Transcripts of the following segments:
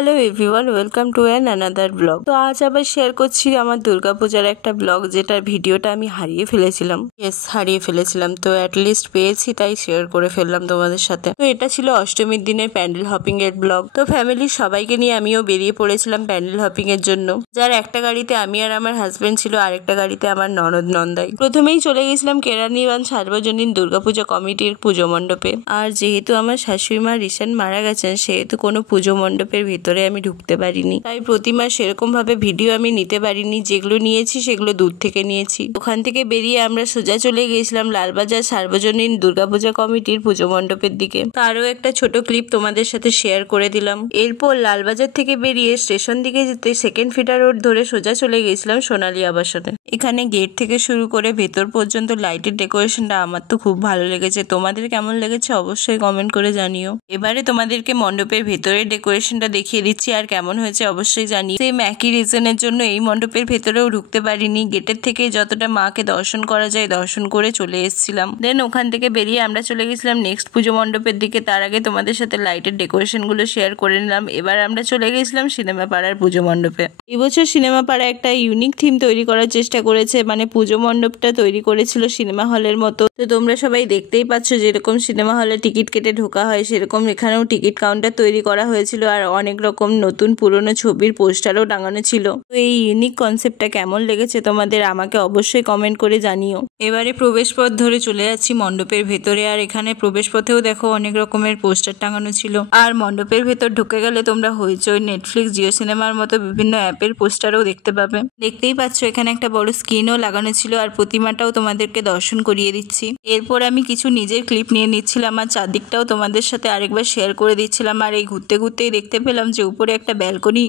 Hello everyone, welcome to another blog. তো আজ আবার শেয়ার করছি আমার দুর্গাপূজার একটা ব্লগ, যেটার ভিডিওটা আমি হারিয়ে ফেলেছিলাম। তো অ্যাটলিস্ট পেয়েছি, তাই শেয়ার করে ফেললাম তোমাদের সাথে। তো এটা ছিল অষ্টমীর দিনের প্যান্ডেল হপিং এর ব্লগ। তো ফ্যামিলির সবাইকে নিয়ে আমিও বেরিয়ে পড়েছিলাম প্যান্ডেল হপিং এর জন্য। যার একটা গাড়িতে আমি আর আমার হাজবেন্ড ছিল, আরেকটা গাড়িতে আমার ননদ নন্দাই। প্রথমেই চলে গেছিলাম কেরানীগঞ্জ সার্বজনীন দুর্গাপূজা কমিটির পুজো মণ্ডপে। আর যেহেতু আমার শাশুড়ি মা রিসেন্ট মারা গেছেন, সেহেতু কোনো পুজো মণ্ডপের ভিতরে আমি ঢুকতে পারিনি, তাই প্রতিমা সেরকম ভাবে ভিডিও আমি নিতে পারিনি। যেগুলো নিয়েছি সেগুলো দূর থেকে নিয়েছি। ওখান থেকে বেরিয়ে আমরা সোজা চলে গিয়েছিলাম লালবাজার সার্বজনীন দুর্গাপূজা কমিটির পুজো মণ্ডপের দিকে। তারও একটা ছোট ক্লিপ তোমাদের সাথে শেয়ার করে দিলাম। এরপর লালবাজার থেকে বেরিয়ে স্টেশন দিকে যেতে সেকেন্ড ফিডার রোড ধরে সোজা চলে গিয়েছিলাম সোনালী আবাসনে। এখানে গেট থেকে শুরু করে ভেতর পর্যন্ত লাইটের ডেকোরেশনটা আমার তো খুব ভালো লেগেছে। তোমাদের কেমন লেগেছে অবশ্যই কমেন্ট করে জানিও। এবারে তোমাদেরকে মণ্ডপের ভেতরের ডেকোরেশনটা দেখিয়ে দিচ্ছি, আর কেমন হয়েছে অবশ্যই জানি। সেম একই রিজনের জন্য এই মণ্ডপের ভেতরেও ঢুকতে পারিনি। গেটের থেকে যতটা মাকে দর্শন করা যায় দর্শন করে চলে এসেছিলাম। দেন ওখান থেকে বেরিয়ে আমরা চলে গেছিলাম নেক্সট পুজো মণ্ডপের দিকে। তার আগে তোমাদের সাথে লাইটের ডেকোরেশন গুলো শেয়ার করে নিলাম। এবার আমরা চলে গেছিলাম সিনেমা পাড়ার পুজো মণ্ডপে। এবছর সিনেমা পাড়া একটা ইউনিক থিম তৈরি করার চেষ্টা করেছে, মানে পুজো মণ্ডপটা তৈরি করেছিল সিনেমা হলের মতো। তো তোমরা সবাই দেখতেই পাচ্ছ, যেরকম সিনেমা হলে টিকিট কেটে ঢোকা হয় সেরকম এখানেও টিকিট কাউন্টার তৈরি করা হয়েছিল। আর অনেক রকম নতুন পুরনো ছবির পোস্টারও টাঙানো ছিল। তো এই ইউনিক কনসেপ্টটা কেমন লেগেছে তোমাদের আমাকে অবশ্যই কমেন্ট করে জানিও। এবারে প্রবেশ পথ ধরে চলে যাচ্ছি মণ্ডপের ভেতরে। আর এখানে প্রবেশ পথেও দেখো অনেক রকমের পোস্টার টাঙানো ছিল। আর মণ্ডপের ভেতর ঢুকে গেলে তোমরা হইচই, নেটফ্লিক্স, জিও সিনেমার মতো বিভিন্ন অ্যাপের পোস্টারও দেখতে পাবে। দেখতেই পাচ্ছ এখানে একটা বড় স্ক্রিনও লাগানো ছিল। আর প্রতিমাটাও তোমাদেরকে দর্শন করিয়ে দিচ্ছি। এরপর আমি কিছু নিজের ক্লিপ নিয়ে নিচ্ছিলাম, আর চারদিকটাও তোমাদের সাথে আরেকবার শেয়ার করে দিচ্ছিলাম। আর এই ঘুরতে ঘুরতেই দেখতে পেলাম যে উপরে একটা ব্যালকনি,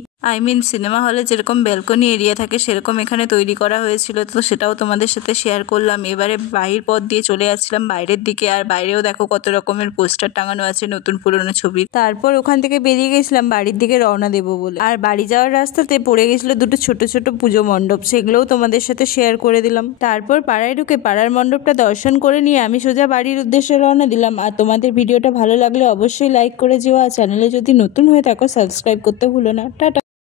সিনেমা হলে যেরকম ব্যালকনি এরিয়া থাকে সেরকম এখানে তৈরি করা হয়েছিল। তো সেটাও তোমাদের সাথে শেয়ার করলাম। এবারে বাহির পথ দিয়ে চলে যাচ্ছিলাম বাইরের দিকে। আর বাইরেও দেখো কত রকমের পোস্টার টাঙানো আছে নতুন পুরনো ছবি। তারপর ওখান থেকে বেরিয়ে গেছিলাম বাড়ির দিকে রওনা দেবো বলে। আর বাড়ি যাওয়ার রাস্তাতে পড়ে গেছিল দুটো ছোট ছোট পুজো মণ্ডপ, সেগুলোও তোমাদের সাথে শেয়ার করে দিলাম। তারপর পাড়ায় ঢুকে পাড়ার মণ্ডপটা দর্শন করে নিয়ে আমি সোজা বাড়ির উদ্দেশ্যে রওনা দিলাম। আর তোমাদের ভিডিওটা ভালো লাগলে অবশ্যই লাইক করে যেও। আর চ্যানেলে যদি নতুন হয়ে থাকো সাবস্ক্রাইব করতে ভুলো না। টাটা।